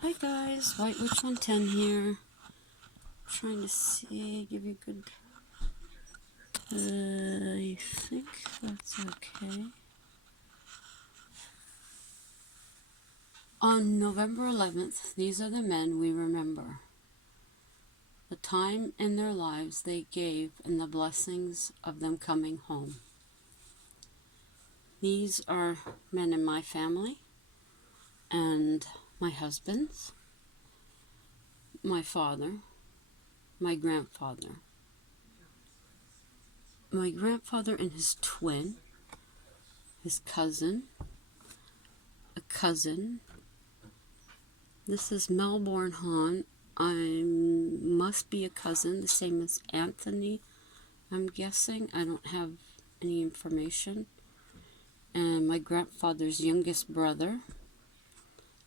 Hi guys, White Witch 110 here. Trying to see, give you good. I think that's okay. On November 11th, these are the men we remember. The time in their lives they gave and the blessings of them coming home. These are men in my family and my husband's, my father, my grandfather. My grandfather and his twin, his cousin, a cousin. This is Melbourne Hahn. I must be a cousin, the same as Anthony, I'm guessing. I don't have any information. And my grandfather's youngest brother,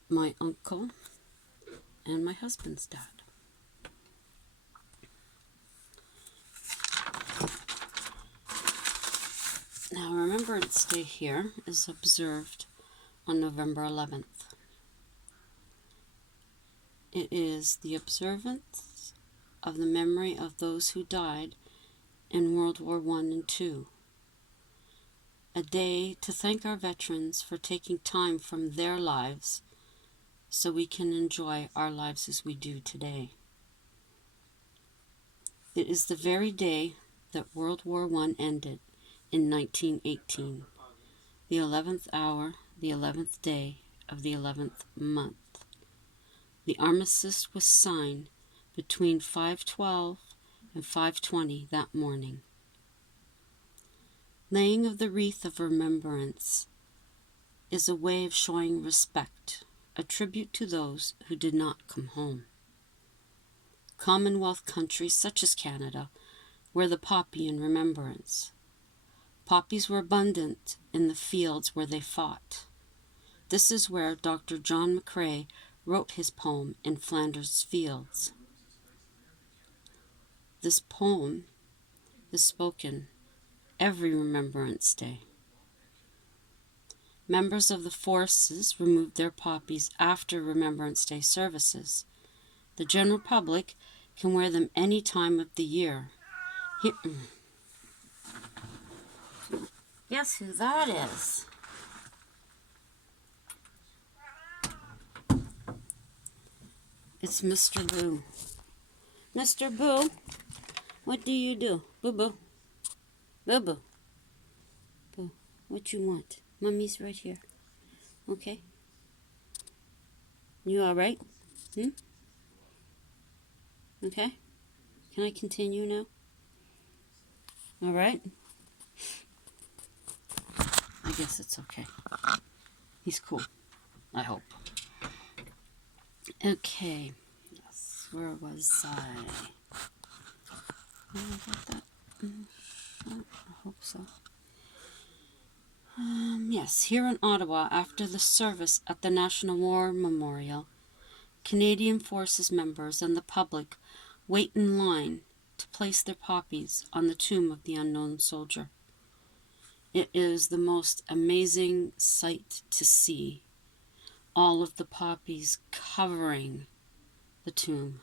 my uncle, and my husband's dad. Now, Remembrance Day here is observed on November 11th. It is the observance of the memory of those who died in World War I and II. A day to thank our veterans for taking time from their lives so we can enjoy our lives as we do today. It is the very day that World War I ended in 1918, the 11th hour, the 11th day of the 11th month. The armistice was signed between 5:12 and 5:20 that morning. Laying of the wreath of remembrance is a way of showing respect, a tribute to those who did not come home. Commonwealth countries such as Canada wear the poppy in remembrance. Poppies were abundant in the fields where they fought. This is where Dr. John McCrae wrote his poem in Flanders Fields. This poem is spoken every Remembrance Day. Members of the forces removed their poppies after Remembrance Day services. The general public can wear them any time of the year. Guess who that is? It's Mr. Boo. Mr. Boo, what do you do? Boo Boo. Boo Boo. Boo, what you want? Mommy's right here. Okay? You alright? Okay? Can I continue now? Alright? I guess it's okay. He's cool. I hope. Okay. Yes, where was I? Got that? I hope so. Yes, here in Ottawa, after the service at the National War Memorial, Canadian Forces members and the public wait in line to place their poppies on the tomb of the unknown soldier. It is the most amazing sight to see, all of the poppies covering the tomb.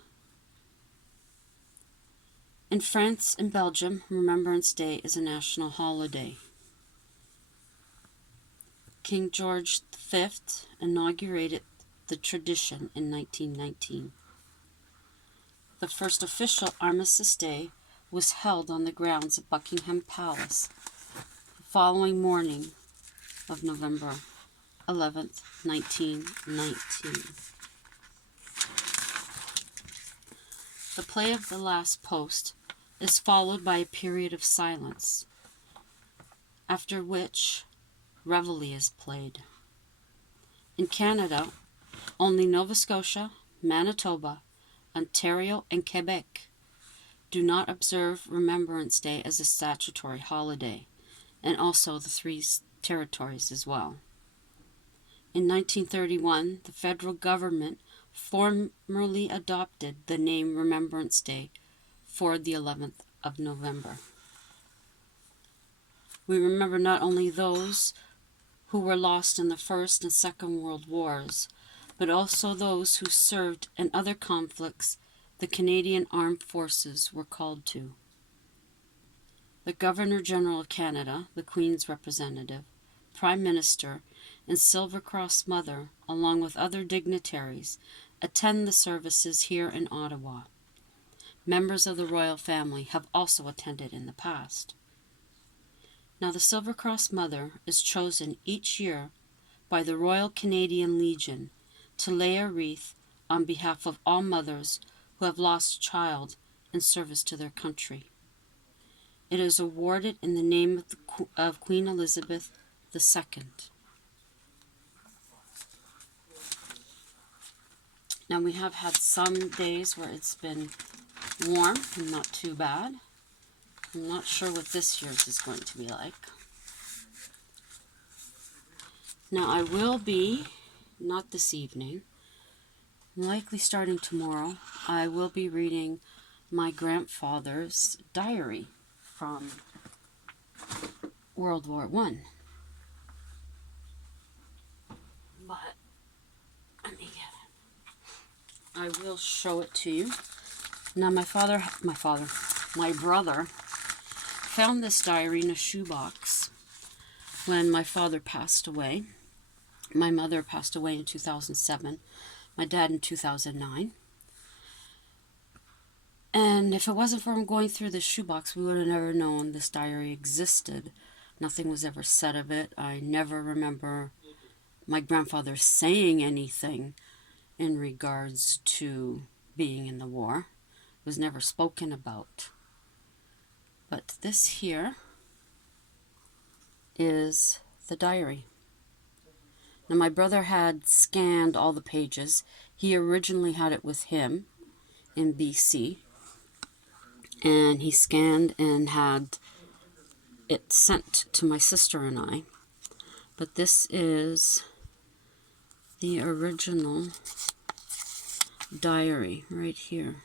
In France and Belgium, Remembrance Day is a national holiday. King George V inaugurated the tradition in 1919. The first official Armistice Day was held on the grounds of Buckingham Palace the following morning of November 11th, 1919. The play of the last post is followed by a period of silence, after which reveille is played. In Canada, only Nova Scotia, Manitoba, Ontario, and Quebec do not observe Remembrance Day as a statutory holiday, and also the three territories as well. In 1931, the federal government formally adopted the name Remembrance Day for the 11th of November. We remember not only those who were lost in the First and Second World Wars, but also those who served in other conflicts the Canadian Armed Forces were called to. The Governor-General of Canada, the Queen's representative, Prime Minister, and Silver Cross Mother, along with other dignitaries, attend the services here in Ottawa. Members of the royal family have also attended in the past. Now, the Silver Cross Mother is chosen each year by the Royal Canadian Legion to lay a wreath on behalf of all mothers who have lost a child in service to their country. It is awarded in the name of Queen Elizabeth II. Now, we have had some days where it's been warm and not too bad. I'm not sure what this year's is going to be like. Now, I will be, not this evening, likely starting tomorrow, I will be reading my grandfather's diary from World War I. But, let me get it. I will show it to you. Now, my brother found this diary in a shoebox when my father passed away. My mother passed away in 2007, my dad in 2009. And if it wasn't for him going through this shoebox, we would have never known this diary existed. Nothing was ever said of it. I never remember my grandfather saying anything in regards to being in the war. It was never spoken about. But this here is the diary. Now, my brother had scanned all the pages. He originally had it with him in BC. And he scanned and had it sent to my sister and I. But this is the original diary right here.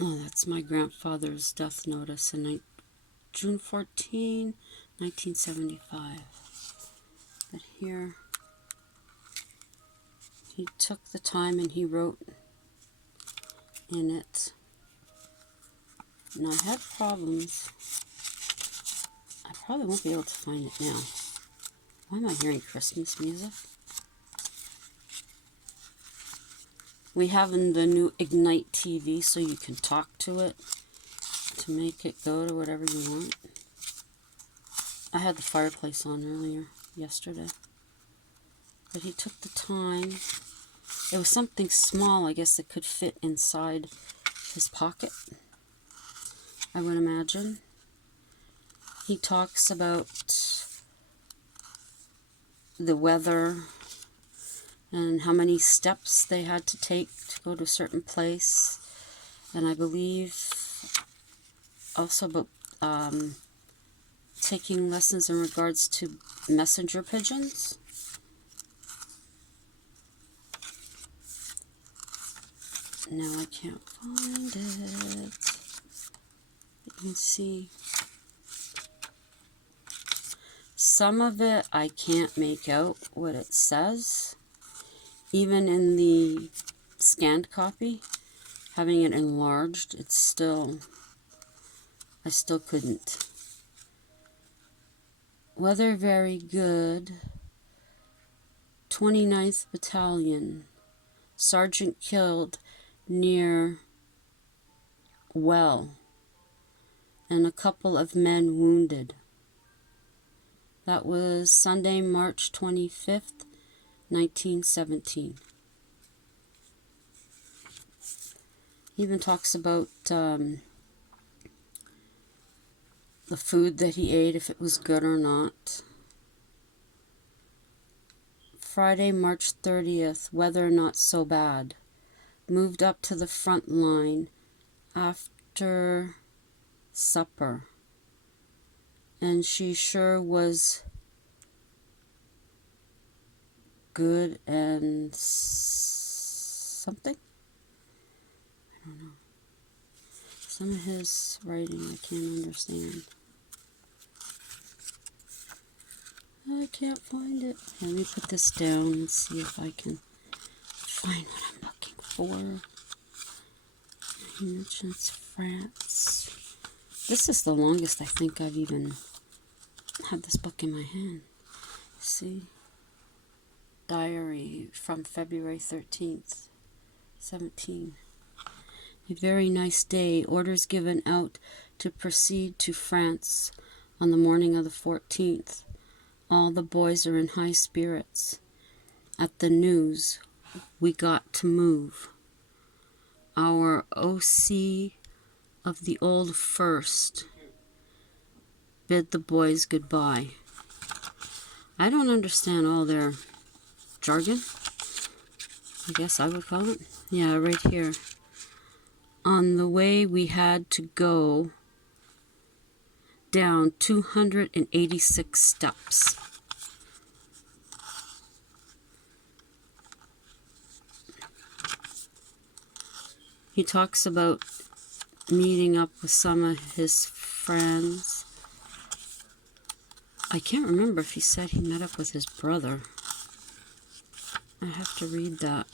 Oh, that's my grandfather's death notice in June 14, 1975. But here, he took the time and he wrote in it. And I had problems. I probably won't be able to find it now. Why am I hearing Christmas music? We have in the new Ignite TV, so you can talk to it to make it go to whatever you want. I had the fireplace on yesterday. But he took the time. It was something small, I guess, that could fit inside his pocket, I would imagine. He talks about the weather and how many steps they had to take to go to a certain place. And I believe also about taking lessons in regards to messenger pigeons. Now I can't find it. You can see some of it I can't make out what it says. Even in the scanned copy, having it enlarged, I still couldn't. Weather very good. 29th Battalion. Sergeant killed near Well. And a couple of men wounded. That was Sunday, March 25th, 1917. He even talks about the food that he ate, if it was good or not. Friday, March 30th, weather not so bad. Moved up to the front line after supper. And she sure was good and something. I don't know. Some of his writing I can't understand. I can't find it. Let me put this down and see if I can find what I'm looking for. He mentions France. This is the longest I think I've even had this book in my hand. See? Diary from February 13th, 17. A very nice day. Orders given out to proceed to France on the morning of the 14th. All the boys are in high spirits. At the news, we got to move. Our OC of the old first bid the boys goodbye. I don't understand all their jargon, I guess I would call it. Yeah, right here. On the way, we had to go down 286 steps. He talks about meeting up with some of his friends. I can't remember if he said he met up with his brother. I have to read that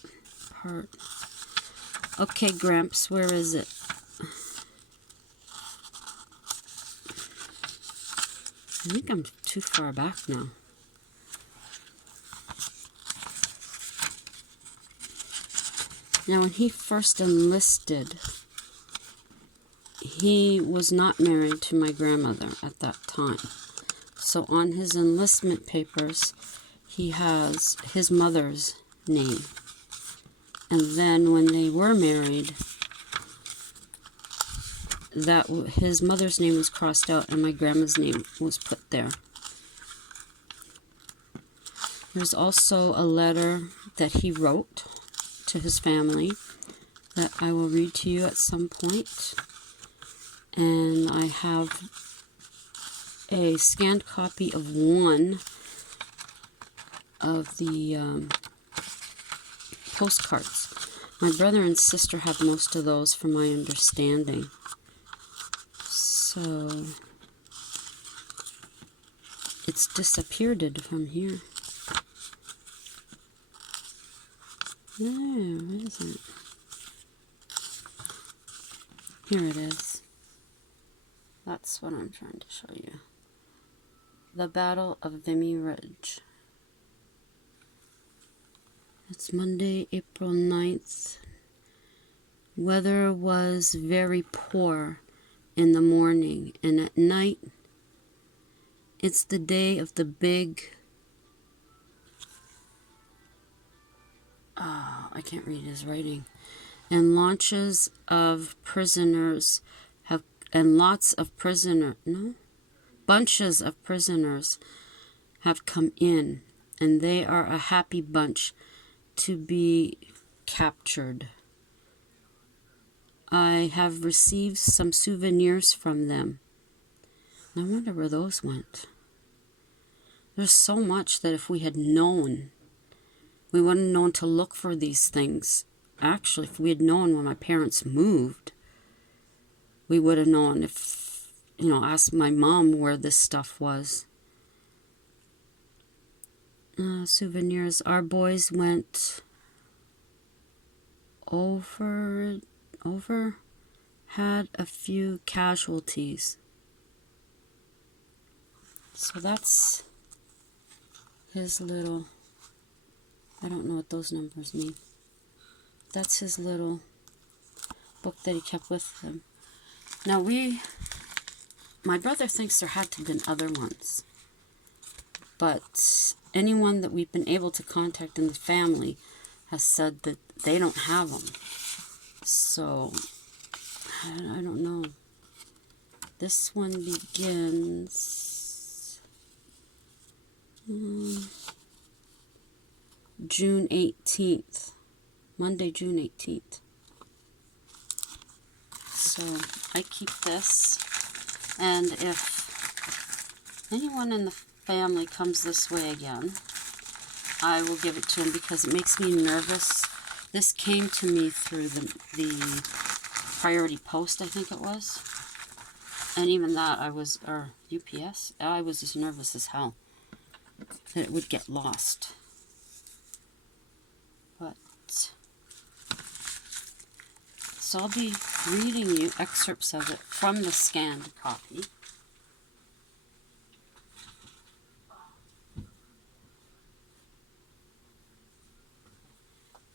part. Okay, Gramps, where is it? I think I'm too far back now. Now, when he first enlisted, he was not married to my grandmother at that time. So on his enlistment papers, he has his mother's name. And then when they were married, his mother's name was crossed out and my grandma's name was put there. There's also a letter that he wrote to his family that I will read to you at some point. And I have a scanned copy of one of the postcards. My brother and sister have most of those from my understanding. So it's disappeared from here. No, where is it? Here it is. That's what I'm trying to show you. The Battle of Vimy Ridge. It's Monday, April 9th. Weather was very poor in the morning, and at night, it's the day of the big... I can't read his writing. And launches of prisoners have... And lots of bunches of prisoners have come in, and they are a happy bunch to be captured. I have received some souvenirs from them. I wonder where those went. There's so much that if we had known, we wouldn't have known to look for these things. Actually, if we had known when my parents moved, we would have known if, asked my mom where this stuff was. Souvenirs. Our boys went over, had a few casualties. So that's his little, I don't know what those numbers mean. That's his little book that he kept with him. Now my brother thinks there had to have been other ones. But anyone that we've been able to contact in the family has said that they don't have them. So, I don't know. This one begins June 18th. Monday, June 18th. So, I keep this. And if anyone in the family comes this way again, I will give it to him because it makes me nervous. This came to me through the priority post, I think it was. And even that, or UPS, I was just nervous as hell. that it would get lost. But so I'll be reading you excerpts of it from the scanned copy.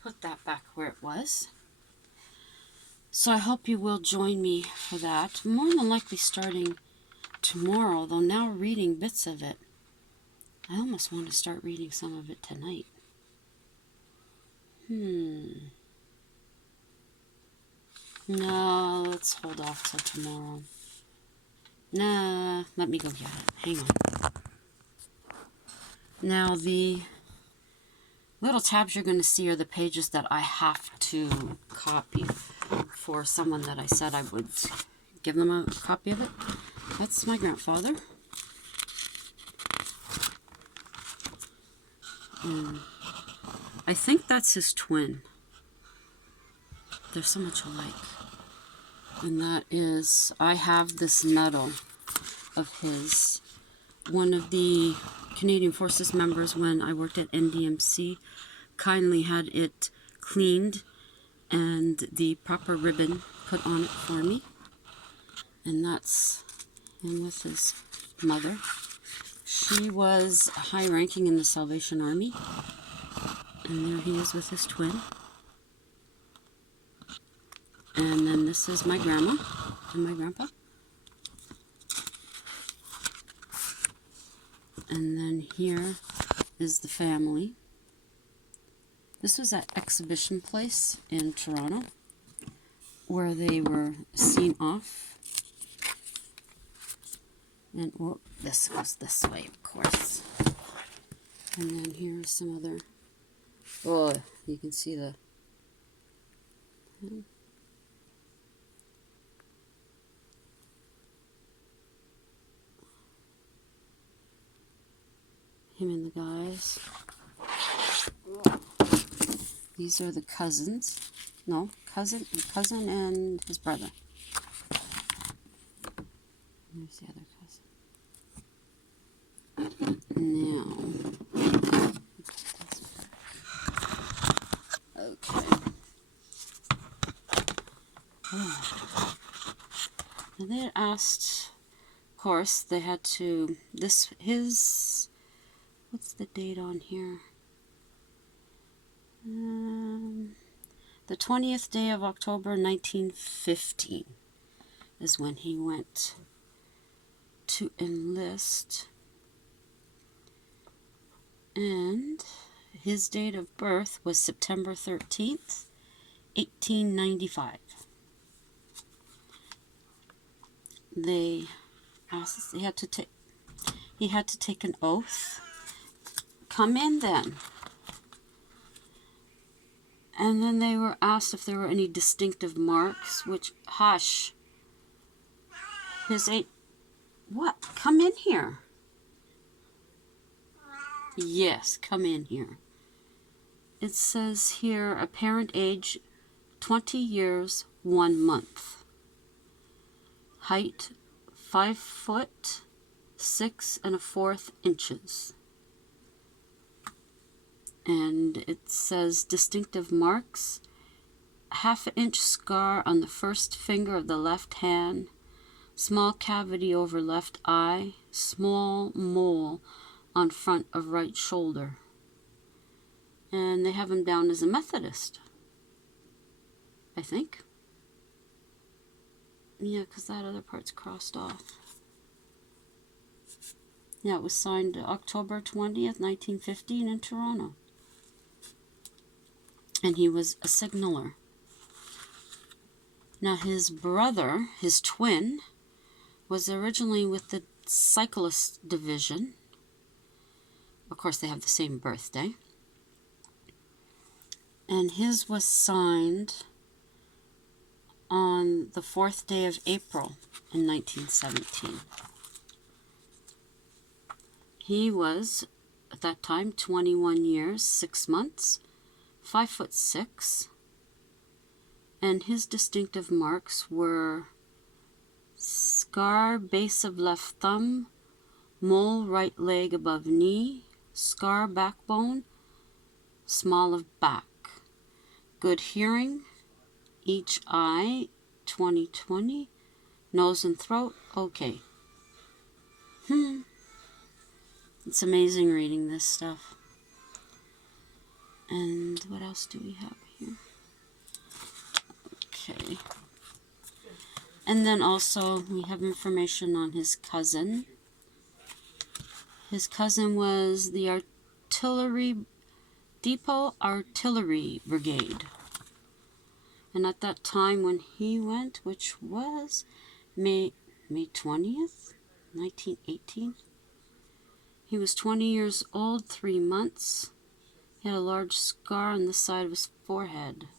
Put that back where it was. So I hope you will join me for that. More than likely starting tomorrow, though now reading bits of it. I almost want to start reading some of it tonight. No, let's hold off till tomorrow. Nah, let me go get it. Hang on. Now, the little tabs you're going to see are the pages that I have to copy for someone that I said I would give them a copy of it. That's my grandfather. I think that's his twin. They're so much alike. And that is, I have this medal of his. One of the Canadian Forces members, when I worked at NDMC, kindly had it cleaned and the proper ribbon put on it for me. And that's him with his mother. She was high-ranking in the Salvation Army. And there he is with his twin. And then this is my grandma and my grandpa. And then here is the family. This was at Exhibition Place in Toronto, where they were seen off. And oh, this goes this way, of course. And then here's some other. Oh, you can see the. Him and the guys. These are the cousins. No, cousin and his brother. There's the other cousin. Now, okay. Oh. Now they had asked, of course, they had to. His. What's the date on here? The 20th day of October 1915 is when he went to enlist. And his date of birth was September 13th, 1895. They asked, he had to take an oath. Come in then. And then they were asked if there were any distinctive marks, which, hush. What? Come in here. Yes, come in here. It says here, apparent age, 20 years, 1 month. Height, 5 foot, 6 1/4 inches. And it says distinctive marks, 1/2 inch scar on the first finger of the left hand, small cavity over left eye, small mole on front of right shoulder. And they have him down as a Methodist, I think. Yeah, because that other part's crossed off. Yeah, it was signed October 20th, 1915 in Toronto. And he was a signaller. Now his brother, his twin, was originally with the cyclist division. Of course, they have the same birthday. And his was signed on the 4th day of April in 1917. He was, at that time, 21 years, 6 months, 5'6", and his distinctive marks were scar base of left thumb, mole right leg above knee, scar backbone, small of back. Good hearing, each eye, 20/20, nose and throat, okay. It's amazing reading this stuff. And what else do we have here? Okay. And then also we have information on his cousin. His cousin was the Depot Artillery Brigade. And at that time when he went, which was May 20th, 1918, he was 20 years old, 3 months. He had a large scar on the side of his forehead.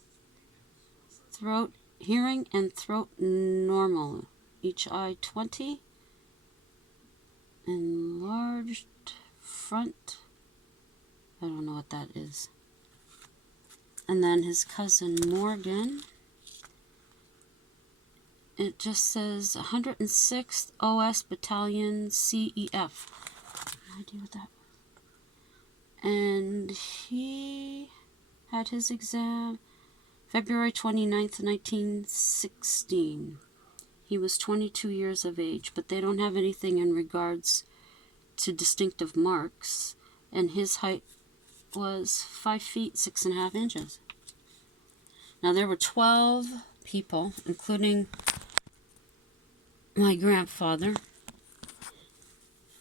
Throat, hearing and throat normal. Each eye 20. Enlarged front. I don't know what that is. And then his cousin Morgan. It just says 106th OS Battalion CEF. No idea what that was. And he had his exam February 29th, 1916. He was 22 years of age, but they don't have anything in regards to distinctive marks. And his height was 5 feet 6.5 inches. Now there were 12 people, including my grandfather,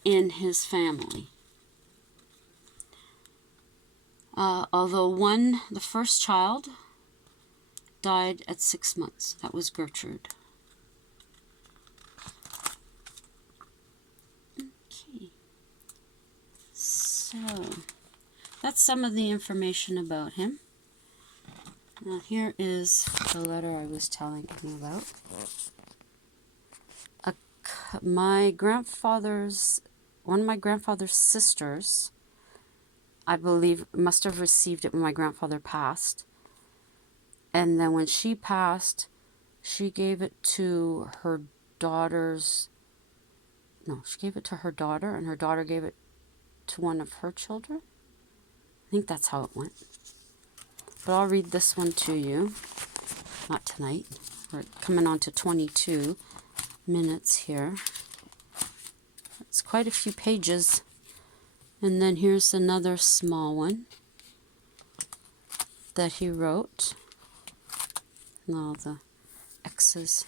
in his family. Although the first child, died at 6 months. That was Gertrude. Okay. So, that's some of the information about him. Now here is the letter I was telling you about. One of my grandfather's sisters, I believe, must have received it when my grandfather passed. And then when she passed, she gave it to her daughter's... No, she gave it to her daughter, and her daughter gave it to one of her children. I think that's how it went. But I'll read this one to you. Not tonight. We're coming on to 22 minutes here. It's quite a few pages. And then here's another small one that he wrote. All the X's.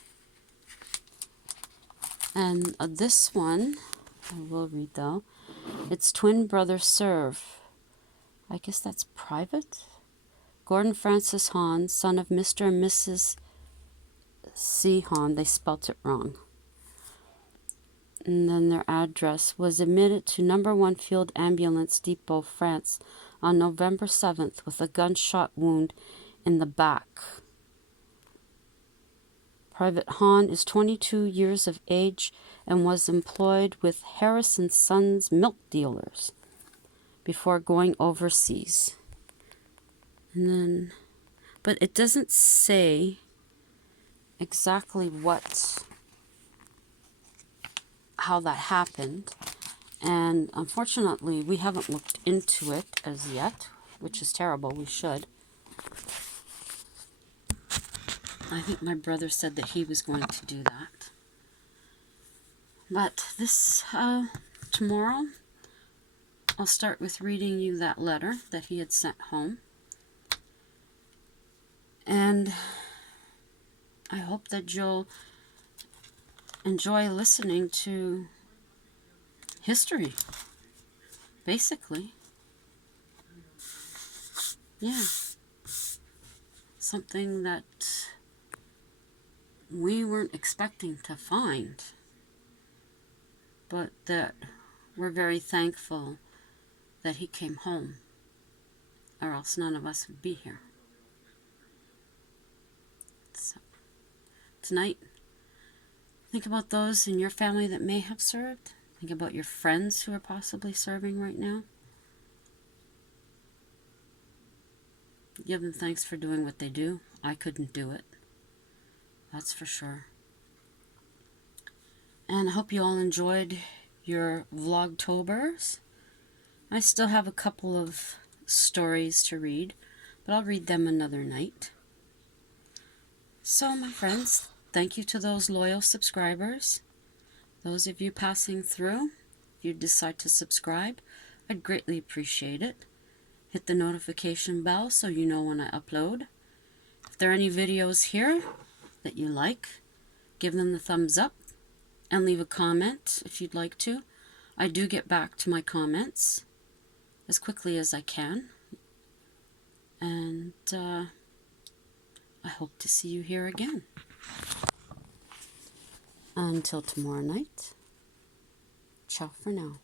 And this one, I will read though. It's twin brother serve. I guess that's private. Gordon Francis Hahn, son of Mr. and Mrs. C. Hahn. They spelt it wrong. And then their address was admitted to number 1 Field Ambulance Depot, France, on November 7th with a gunshot wound in the back. Private Hahn is 22 years of age and was employed with Harris & Sons milk dealers before going overseas. And then, but it doesn't say exactly how that happened. And unfortunately, we haven't looked into it as yet, which is terrible. We should. I think my brother said that he was going to do that. But this, tomorrow, I'll start with reading you that letter that he had sent home. And I hope that you'll enjoy listening to history, basically. Yeah. Something that we weren't expecting to find, but that we're very thankful that he came home, or else none of us would be here. So, tonight, think about those in your family that may have served. Think about your friends who are possibly serving right now. Give them thanks for doing what they do. I couldn't do it. That's for sure. And I hope you all enjoyed your Vlogtobers. I still have a couple of stories to read, but I'll read them another night. So, my friends, thank you to those loyal subscribers. Those of you passing through, if you decide to subscribe, I'd greatly appreciate it. Hit the notification bell so you know when I upload. If there are any videos here that you like, give them the thumbs up and leave a comment if you'd like to. I do get back to my comments as quickly as I can. And I hope to see you here again. Until tomorrow night, ciao for now.